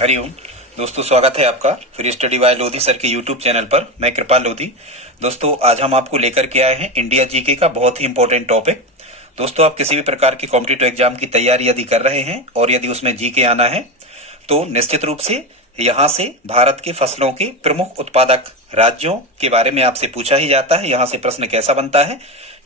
हरिओम दोस्तों, स्वागत है आपका free study bye Lodhi sir के यूट्यूब चैनल पर। मैं कृपाल लोधी। दोस्तों, आज हम आपको लेकर के आए हैं इंडिया जीके का बहुत ही इंपॉर्टेंट टॉपिक। दोस्तों, आप किसी भी प्रकार के कॉम्पिटिटिव एग्जाम की तैयारी यदि कर रहे हैं और यदि उसमें जीके आना है तो निश्चित रूप से यहाँ से भारत के फसलों के प्रमुख उत्पादक राज्यों के बारे में आपसे पूछा ही जाता है। यहाँ से प्रश्न कैसा बनता है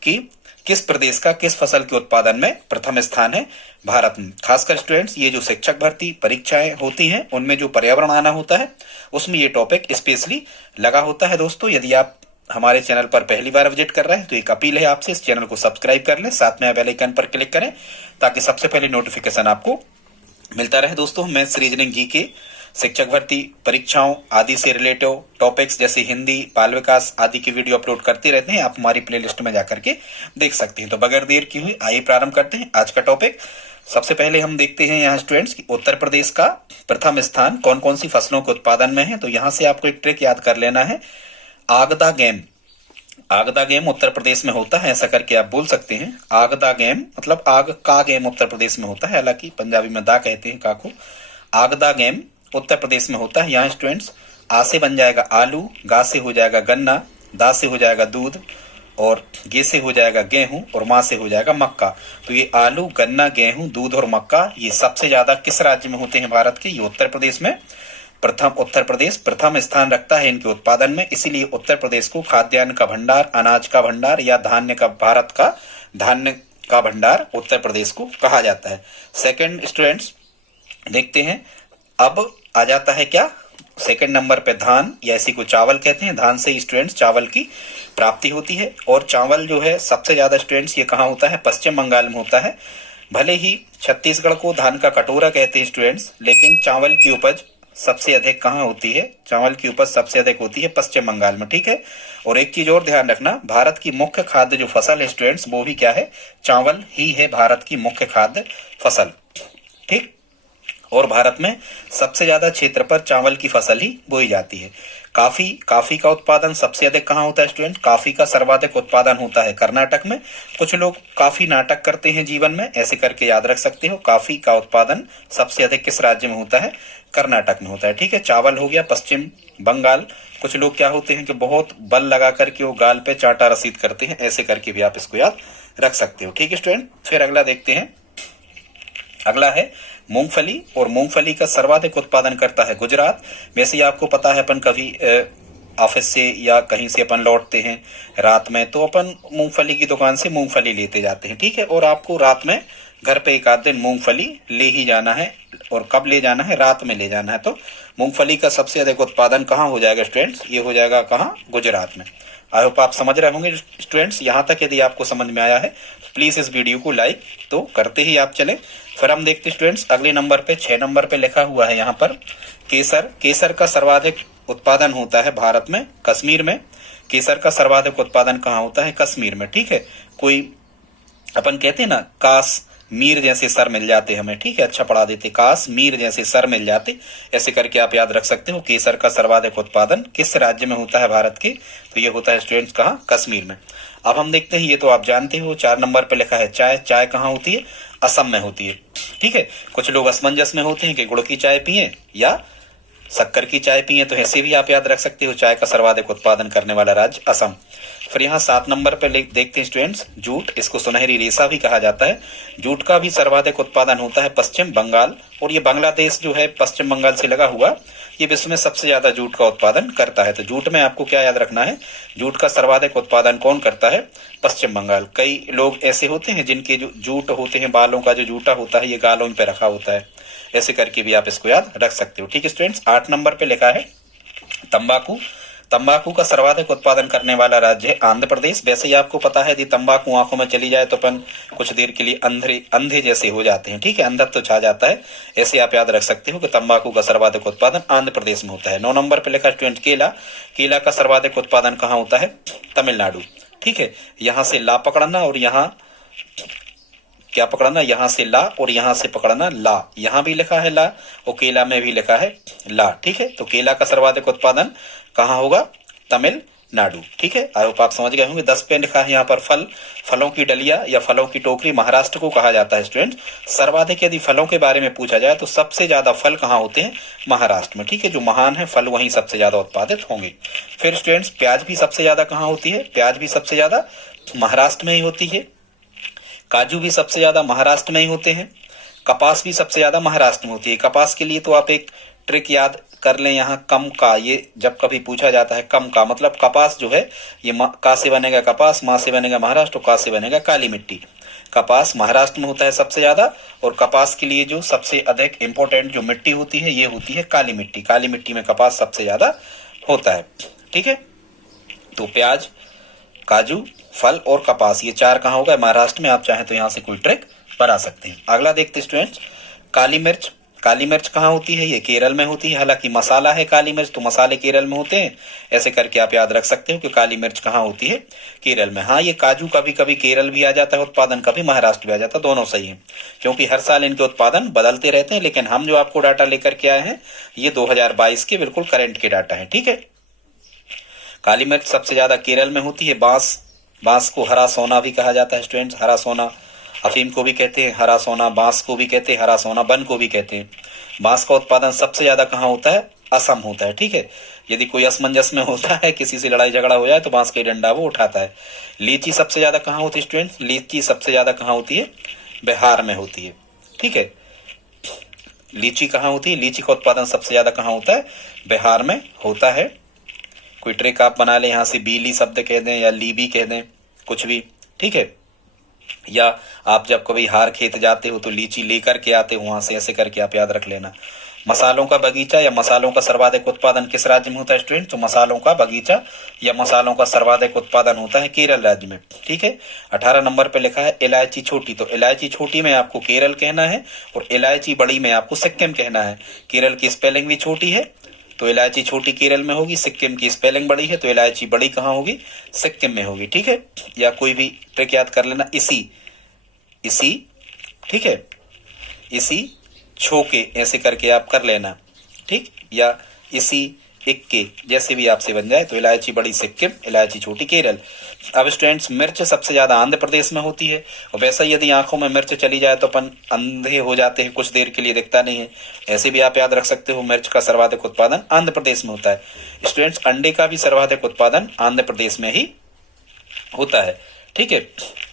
कि किस प्रदेश का किस फसल के उत्पादन में प्रथम स्थान है भारत में। खासकर स्टूडेंट्स, ये जो शिक्षक भर्ती परीक्षाएं होती हैं उनमें जो पर्यावरण आना होता है उसमें ये टॉपिक स्पेशली लगा होता है। दोस्तों, यदि आप हमारे चैनल पर पहली बार विजिट कर रहे हैं तो एक अपील है आपसे, इस चैनल को सब्सक्राइब कर लें, साथ में बेल आइकन पर क्लिक करें ताकि सबसे पहले नोटिफिकेशन आपको मिलता रहे। दोस्तों, मैथ्स, रीजनिंग, जीके, शिक्षक भर्ती परीक्षाओं आदि से रिलेटिव टॉपिक्स जैसे हिंदी, बाल विकास आदि की वीडियो अपलोड करते रहते हैं। आप हमारी प्लेलिस्ट में जाकर के देख सकते हैं। तो बगैर देर की हुई आइए प्रारंभ करते हैं आज का टॉपिक। सबसे पहले हम देखते हैं यहाँ स्टूडेंट्स की उत्तर प्रदेश का प्रथम स्थान कौन कौन सी फसलों के उत्पादन में है। तो यहाँ से आपको एक ट्रिक याद कर लेना है, आगदा गेम। आगदा गेम उत्तर प्रदेश में होता है, ऐसा करके आप बोल सकते हैं। आगदा गेम मतलब आग का गेम उत्तर प्रदेश में होता है, हालांकि पंजाबी में दा कहते हैं का को। आगदा गेम उत्तर प्रदेश में होता है। यहाँ स्टूडेंट्स आ से बन जाएगा आलू, गा से हो जाएगा गन्ना, दा से हो जाएगा दूध और गे से हो जाएगा गेहूं और माँ से हो जाएगा मक्का। तो ये आलू, गन्ना, गेहूं, दूध और मक्का ये सबसे ज्यादा किस राज्य में होते हैं भारत के? ये उत्तर प्रदेश में उत्तर प्रदेश प्रथम स्थान रखता है इनके उत्पादन में। इसीलिए उत्तर प्रदेश को खाद्यान्न का भंडार, अनाज का भंडार या धान्य का, भारत का धान्य का भंडार उत्तर प्रदेश को कहा जाता है। सेकंड स्टूडेंट्स देखते हैं, अब आ जाता है क्या सेकंड नंबर पे धान, या इसी को चावल कहते हैं। धान से स्टूडेंट्स चावल की प्राप्ति होती है और चावल जो है सबसे ज्यादा स्टूडेंट्स ये कहाँ होता है? पश्चिम बंगाल में होता है। भले ही छत्तीसगढ़ को धान का कटोरा कहते हैं स्टूडेंट्स, लेकिन चावल की उपज सबसे अधिक कहाँ होती है? चावल की उपज सबसे अधिक होती है पश्चिम बंगाल में, ठीक है। और एक चीज और ध्यान रखना, भारत की मुख्य खाद्य जो फसल है स्टूडेंट्स वो भी क्या है? चावल ही है भारत की मुख्य खाद्य फसल, ठीक। और भारत में सबसे ज्यादा क्षेत्र पर चावल की फसल ही बोई जाती है। काफी का उत्पादन सबसे अधिक कहाँ होता है स्टूडेंट? काफी का सर्वाधिक उत्पादन होता है कर्नाटक में। कुछ लोग काफी नाटक करते हैं जीवन में, ऐसे करके याद रख सकते हो। काफी का उत्पादन सबसे अधिक किस राज्य में होता है? कर्नाटक में होता है, ठीक है। चावल हो गया पश्चिम बंगाल। कुछ लोग क्या होते हैं कि बहुत बल लगा करके वो गाल पे चांटा रसीद करते हैं, ऐसे करके भी आप इसको याद रख सकते हो, ठीक है स्टूडेंट। फिर अगला देखते हैं, अगला है मूंगफली। और मूंगफली का सर्वाधिक उत्पादन करता है गुजरात। वैसे ही आपको पता है, अपन कभी ऑफिस से या कहीं से अपन लौटते हैं रात में तो अपन मूंगफली की दुकान से मूंगफली लेते जाते हैं, ठीक है। और आपको रात में घर पे एक आध दिन मूंगफली ले ही जाना है। और कब ले जाना है? रात में ले जाना है। तो मूंगफली का सबसे अधिक उत्पादन कहाँ हो जाएगा स्टूडेंट्स? ये हो जाएगा कहाँ? गुजरात में। आई होप आप समझ रहे होंगे स्टूडेंट्स। यहाँ तक यदि आपको समझ में आया है प्लीज इस वीडियो को लाइक तो करते ही आप चले। फिर हम देखते स्टूडेंट्स अगले नंबर पे 6 नंबर पे लिखा हुआ है यहाँ पर केसर। केसर का सर्वाधिक उत्पादन होता है भारत में कश्मीर में। केसर का सर्वाधिक उत्पादन कहाँ होता है? कश्मीर में, ठीक है। कोई अपन कहते हैं ना, काश मीर जैसे सर मिल जाते हमें, ठीक है, अच्छा पढ़ा देते, काश मीर जैसे सर मिल जाते, ऐसे करके आप याद रख सकते हो। केसर का सर्वाधिक उत्पादन किस राज्य में होता है भारत के? तो ये होता है स्टूडेंट्स कहाँ? कश्मीर में। अब हम देखते हैं, ये तो आप जानते हो, 4 नंबर पे लिखा है चाय। चाय कहाँ होती है? असम में होती है, ठीक है। कुछ लोग असमंजस में होते हैं कि गुड़ की चाय पिए या शक्कर की चाय पिए, तो ऐसे भी आप याद रख सकते हो। चाय का सर्वाधिक उत्पादन करने वाला राज्य असम। फिर यहाँ 7 नंबर पे देखते हैं स्टूडेंट्स जूट। इसको सुनहरी रेशा भी कहा जाता है। जूट का भी सर्वाधिक उत्पादन होता है पश्चिम बंगाल। और ये बांग्लादेश जो है पश्चिम बंगाल से लगा हुआ, ये विश्व में सबसे ज्यादा जूट का उत्पादन करता है। तो जूट में आपको क्या याद रखना है? जूट का सर्वाधिक उत्पादन कौन करता है? पश्चिम बंगाल। कई लोग ऐसे होते हैं जिनके जो जूट होते हैं, बालों का जो जूटा होता है, ये गालों पे रखा होता है, ऐसे करके भी आप इसको याद रख सकते हो, ठीक है स्टूडेंट्स। 8 नंबर पे लिखा है तंबाकू। तंबाकू का सर्वाधिक उत्पादन करने वाला राज्य है आंध्र प्रदेश। वैसे ही आपको पता है यदि तंबाकू आंखों में चली जाए तो अपन कुछ देर के लिए अंधे जैसे हो जाते हैं, ठीक है, अंधत्व छा जाता है। ऐसे आप याद रख सकते हो कि तंबाकू का सर्वाधिक उत्पादन आंध्र प्रदेश में होता है। 9 नंबर पे लिखा स्टूडेंट केला। केला का सर्वाधिक उत्पादन कहाँ होता है? तमिलनाडु, ठीक है। यहाँ से ला पकड़ना और यहाँ क्या पकड़ना? यहाँ से ला और यहाँ से पकड़ना ला। यहाँ भी लिखा है ला और केला में भी लिखा है ला, ठीक है। तो केला का सर्वाधिक उत्पादन कहाँ होगा? तमिलनाडु नाडु। ठीक है, आई होप आप समझ गए होंगे। 10 पेन लिखा है यहाँ पर फल, फलों की डलिया या फलों की टोकरी महाराष्ट्र को कहा जाता है स्टूडेंट। सर्वाधिक यदि फलों के बारे में पूछा जाए तो सबसे ज्यादा फल कहाँ होते हैं? महाराष्ट्र में। ठीक है, जो महान है फल वहीं सबसे ज्यादा उत्पादित होंगे। फिर स्टूडेंट्स प्याज भी सबसे ज्यादा कहाँ होती है? प्याज भी सबसे ज्यादा महाराष्ट्र में ही होती है। काजू भी सबसे ज्यादा महाराष्ट्र में ही होते हैं। कपास भी सबसे ज्यादा महाराष्ट्र में होती है। कपास के लिए तो आप एक ट्रिक याद कर लें, यहाँ कम का, ये जब कभी पूछा जाता है कम का मतलब कपास जो है ये का से बनेगा कपास, माँ से बनेगा महाराष्ट्र, का से बनेगा काली मिट्टी। कपास महाराष्ट्र में होता है सबसे ज्यादा, और कपास के लिए जो सबसे अधिक इंपॉर्टेंट जो मिट्टी होती है ये होती है काली मिट्टी। काली मिट्टी में कपास सबसे ज्यादा होता है। ठीक है, तो प्याज, काजू, फल और कपास ये 4 कहाँ होगा? महाराष्ट्र में। आप चाहें तो यहाँ से कोई ट्रिक बना सकते हैं। अगला देखते स्टूडेंट्स, काली मिर्च। काली मिर्च कहाँ होती है? ये केरल में होती है। हालांकि मसाला है काली मिर्च, तो मसाले केरल में होते हैं, ऐसे करके आप याद रख सकते हो कि काली मिर्च कहाँ होती है? केरल में। हाँ, ये काजू कभी कभी केरल भी आ जाता है उत्पादन, कभी महाराष्ट्र भी आ जाता है, दोनों सही है, क्योंकि हर साल इनके उत्पादन बदलते रहते हैं। लेकिन हम जो आपको डाटा लेकर के आए हैं ये 2022 के बिल्कुल करंट के डाटा है। ठीक है, काली मिर्च सबसे ज्यादा केरल में होती है। बांस, बांस को हरा सोना भी कहा जाता है स्टूडेंट्स। हरा सोना, अफीम को भी कहते हैं हरा सोना, बांस को भी कहते हैं हरा सोना, वन को भी कहते हैं। बांस का उत्पादन सबसे ज्यादा कहाँ होता है? असम होता है। ठीक है, यदि कोई असमंजस में होता है, किसी से लड़ाई झगड़ा हो जाए तो बांस का डंडा वो उठाता है। लीची सबसे ज्यादा कहाँ होती है स्टूडेंट्स? लीची सबसे ज्यादा कहाँ होती है? बिहार में होती है। ठीक है, लीची कहाँ होती है? लीची का उत्पादन सबसे ज्यादा कहाँ होता है? बिहार में होता है। कोई ट्रिक आप बना ले, यहाँ से बीली शब्द कह दें या लीबी कह दें, कुछ भी। ठीक है, या आप जब कभी हार खेत जाते हो तो लीची लेकर के आते हो वहां से, ऐसे करके आप याद रख लेना। मसालों का बगीचा या मसालों का सर्वाधिक उत्पादन किस राज्य में होता है स्टूडेंट? तो मसालों का बगीचा या मसालों का सर्वाधिक उत्पादन होता है केरल राज्य में। ठीक है, 18 नंबर पे लिखा है इलायची छोटी। तो इलायची छोटी में आपको केरल कहना है और इलायची बड़ी में आपको सिक्किम कहना है। केरल की स्पेलिंग भी छोटी है तो इलायची छोटी केरल में होगी, सिक्किम की स्पेलिंग बड़ी है तो इलायची बड़ी कहाँ होगी? सिक्किम में होगी। ठीक है, या कोई भी ट्रिक याद कर लेना, इसी। ठीक है, इसी छोके, ऐसे करके आप कर लेना। ठीक, या इसी इक्के, जैसे भी आपसे बन जाए। तो इलायची बड़ी सिक्किम, इलायची छोटी केरल। अब स्टूडेंट्स मिर्च सबसे ज्यादा आंध्र प्रदेश में होती है। और वैसा यदि आंखों में मिर्च चली जाए तो अपन अंधे हो जाते हैं, कुछ देर के लिए दिखता नहीं है, ऐसे भी आप याद रख सकते हो। मिर्च का सर्वाधिक उत्पादन आंध्र प्रदेश में होता है। स्टूडेंट्स अंडे का भी सर्वाधिक उत्पादन आंध्र प्रदेश में ही होता है। ठीक है,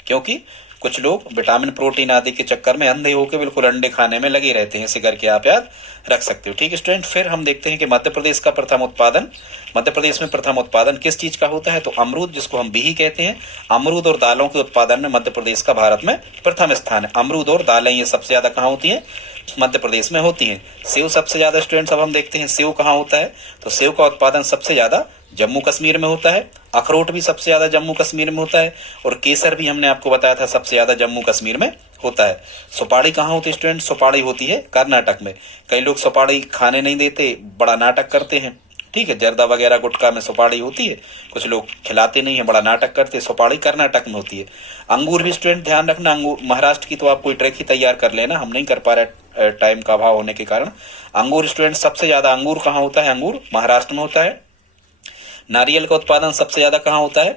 क्योंकि कुछ लोग विटामिन प्रोटीन आदि के चक्कर में अंधे होकर बिल्कुल अंडे खाने में लगे रहते हैं, इसे करके आप याद रख सकते हो। ठीक है स्टूडेंट, फिर हम देखते हैं कि मध्य प्रदेश का प्रथम उत्पादन, मध्य प्रदेश में प्रथम उत्पादन किस चीज का होता है? तो अमरूद, जिसको हम बीही कहते हैं। अमरूद और दालों के उत्पादन में मध्य प्रदेश का भारत में प्रथम स्थान है। अमरूद और दालें ये सबसे ज्यादा कहाँ होती है? मध्य प्रदेश में होती है। सेव सबसे ज्यादा स्टूडेंट्स, अब हम देखते हैं सेव कहाँ होता है। तो सेव का उत्पादन सबसे ज्यादा जम्मू कश्मीर में होता है। अखरोट भी सबसे ज्यादा जम्मू कश्मीर में होता है, और केसर भी हमने आपको बताया था सबसे ज्यादा जम्मू कश्मीर में होता है। सुपारी कहाँ होती है स्टूडेंट? सुपारी होती है कर्नाटक में। कई लोग सुपारी खाने नहीं देते, बड़ा नाटक करते हैं। ठीक है, जर्दा वगैरह गुटखा में सुपारी होती है, कुछ लोग खिलाते नहीं है, बड़ा नाटक करते। सुपारी कर्नाटक में होती है। अंगूर भी स्टूडेंट ध्यान रखना, अंगूर महाराष्ट्र की तो आप कोई ट्रैक ही तैयार कर लेना, हम नहीं कर पा रहे टाइम का अभाव होने के कारण। अंगूर स्टूडेंट सबसे ज्यादा अंगूर कहाँ होता है? अंगूर महाराष्ट्र में होता है। नारियल का उत्पादन सबसे ज्यादा कहाँ होता है?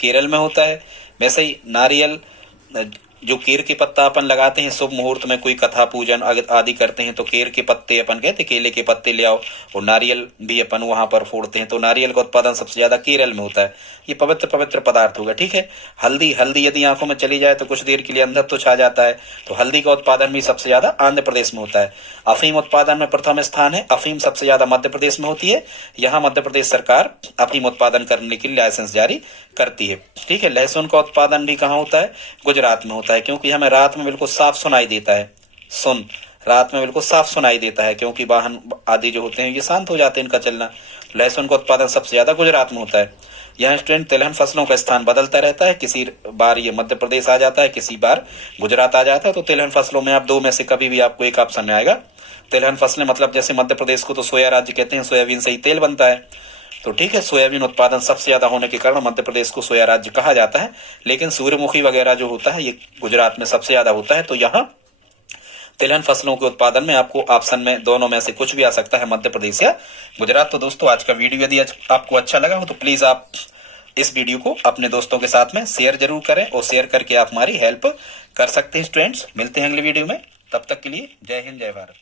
केरल में होता है। वैसे ही नारियल, जो केर के पत्ता अपन लगाते हैं शुभ मुहूर्त में, कोई कथा पूजन आदि करते हैं तो केर के पत्ते अपन कहते, केले के पत्ते ले आओ, और नारियल भी अपन वहां पर फोड़ते हैं। तो नारियल का उत्पादन सबसे ज्यादा केरल में होता है। ये पवित्र पवित्र पदार्थ होगा। ठीक है, हल्दी, हल्दी यदि आंखों में चली जाए तो कुछ देर के लिए अंधत्व छा जाता है, तो हल्दी का उत्पादन भी सबसे ज्यादा आंध्र प्रदेश में होता है। अफीम उत्पादन में प्रथम स्थान है। अफीम सबसे ज्यादा मध्य प्रदेश में होती है। यहाँ मध्य प्रदेश सरकार अफीम उत्पादन करने के लिए लाइसेंस जारी करती है। ठीक है, लहसुन का उत्पादन भी कहाँ होता है? गुजरात में होता है, क्योंकि हमें रात में बिल्कुल साफ सुनाई देता है। सुन, रात में बिल्कुल साफ सुनाई देता है, क्योंकि वाहन आदि जो होते हैं ये शांत हो जाते हैं इनका चलना। लहसुन का उत्पादन सबसे ज्यादा गुजरात में होता है। यहाँ स्टूडेंट तिलहन फसलों का स्थान बदलता रहता है, किसी बार ये मध्य प्रदेश आ जाता है, किसी बार गुजरात आ जाता है। तो तिलहन फसलों में आप दो में से कभी भी आपको एक ऑप्शन में आएगा तिलहन फसलें। मतलब जैसे मध्य प्रदेश को तो सोया राज्य कहते हैं, सोयाबीन से ही तेल बनता है। तो ठीक है, सोयाबीन उत्पादन सबसे ज्यादा होने के कारण मध्य प्रदेश को सोया राज्य कहा जाता है। लेकिन सूर्यमुखी वगैरह जो होता है ये गुजरात में सबसे ज्यादा होता है। तो यहाँ तिलहन फसलों के उत्पादन में आपको ऑप्शन में दोनों में से कुछ भी आ सकता है, मध्य प्रदेश या गुजरात। तो दोस्तों आज का वीडियो यदि आपको अच्छा लगा हो तो प्लीज आप इस वीडियो को अपने दोस्तों के साथ में शेयर जरूर करें और शेयर करके आप हमारी हेल्प कर सकते हैं स्टूडेंट्स। मिलते हैं अगले वीडियो में, तब तक के लिए जय हिंद जय भारत।